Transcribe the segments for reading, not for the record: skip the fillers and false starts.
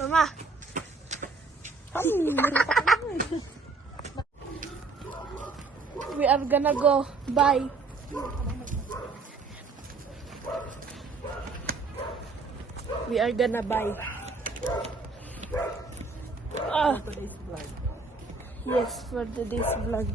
Mama. Ay, marita ka naman. We are gonna go. Bye. We are gonna buy. Today's vlog. Yes, for today's vlog.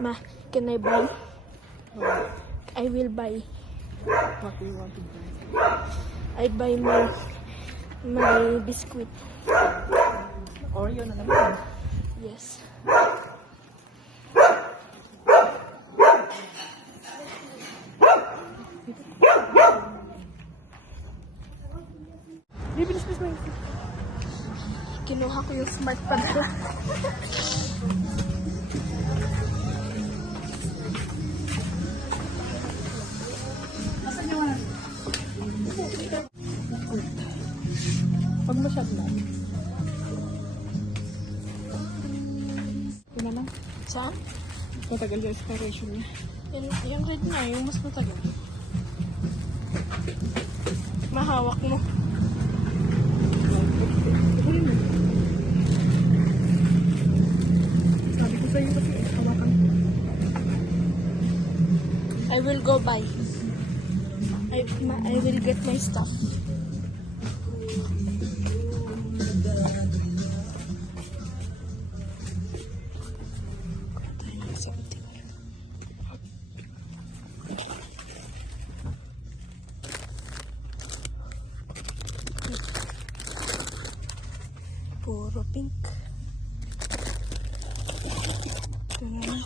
Ma, can I buy? I will buy. What do you want to do? I buy my biscuit. Oreo na naman. Yes. Bibilis mo. Kinuha ko yung smart pa nila. Pag masyado na. Yun na lang. Saan? Matagal yung expiration niya. Yung red na, yung mas matagal. Mahawak mo. Sabi ko sa'yo kasi hawakan. I will go buy. I will get my stuff. Puro pink. Ito naman.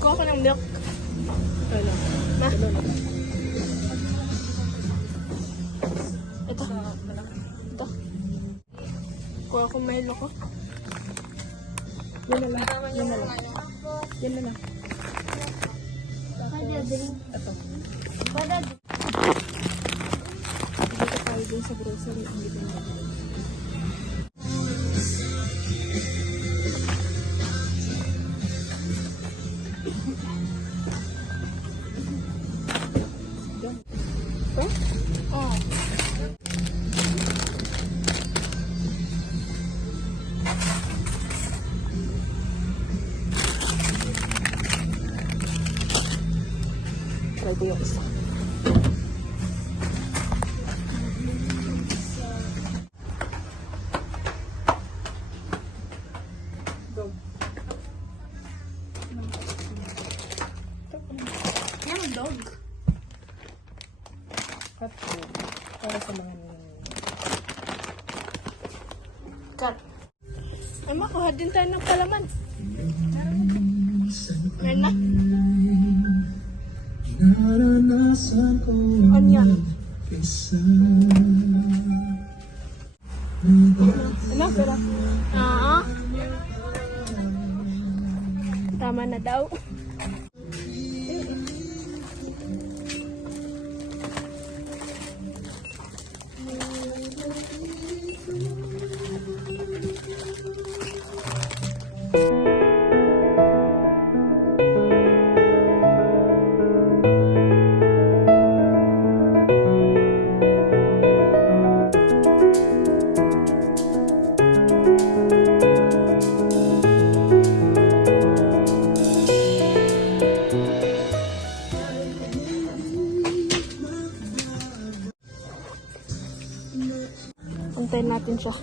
Kuha ko ng milk. Ano? Ma. Ano na? Ito. Ito. Kuha ko Milo ko. Yan na lang. Yan na lang. Yan na lang. Ito. Dito tayo din sa grocery. Hindi ko na. Oh. Try ko yung isa. Go. Yung dog. Cut ko. Para sa mga Cut. Ay, makuha din tayo ng palaman. Meron na. Onion. Ano? Pero, Tama na daw. Antayin natin siya.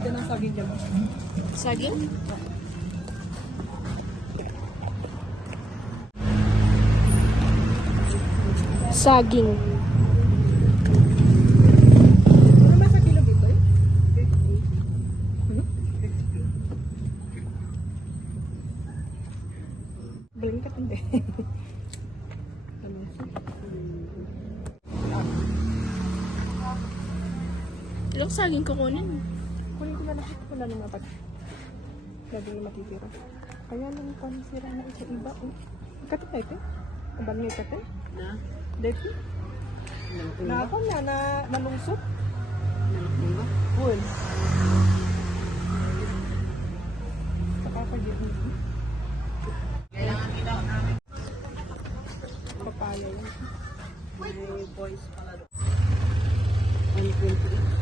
dito na saging dyan. Saging? Saging. Ano ba sa kilo dito eh? 50. Ilang saging kukunin? Kunin ko na lahat. Wala nang mapag. Lagi yung matitira. Kaya nang panisira na sa iba. Katin na ito. Abang niya katin. Na? Dito. Na ako na nalungsot. Nanakunga? Cool. Saka pag-ibig. Kailangan kita namin. Papaya yun. May voice pala doon. 128.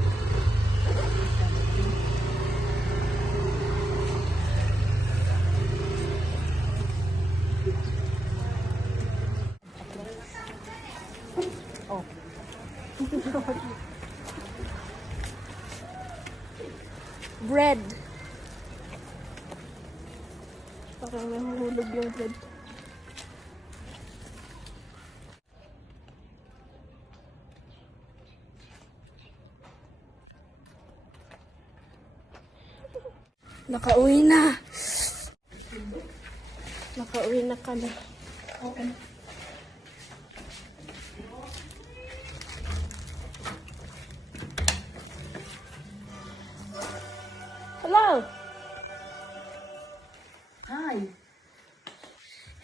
Oh. Bread. Parang nahuhulog yung bread. Nakauwi na. Nakauwi na kami. Okay. Hello. Hi!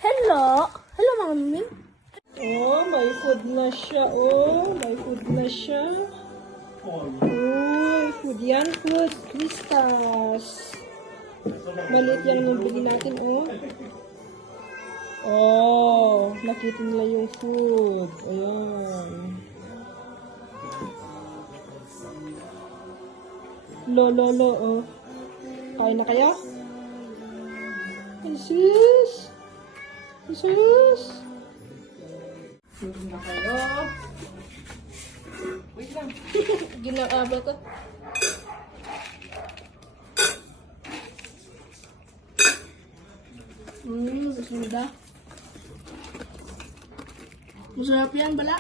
Hello. Hello, Mama Ming. Oh, may food na siya. Oh, may food na siya. Oh, food yan. Food. Kristas. Maliit yan yung bili natin, oh. Oh, nakita nila yung food. Ayan. Lo, oh. Kain na kaya? Jesus! Jesus! Kain na kayo. Wait lang. Ginakaba ko. Suda. Masarap yan, bala.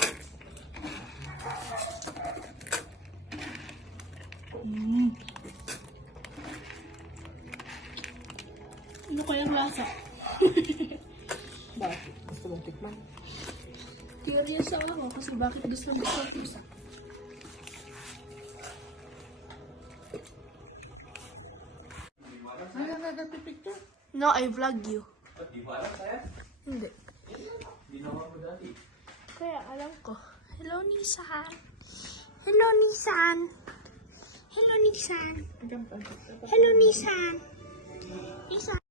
Ano kayang lasa? Bakit? Gusto mong tikman? Curious ako kasi bakit gusto ang pusa. Ay, nagpipicture. No, I vlog you. Hindi. Kaya alam ko. Hello, Nisan. Hello, Nisan. Hello, Nisan. Hello, Nisan.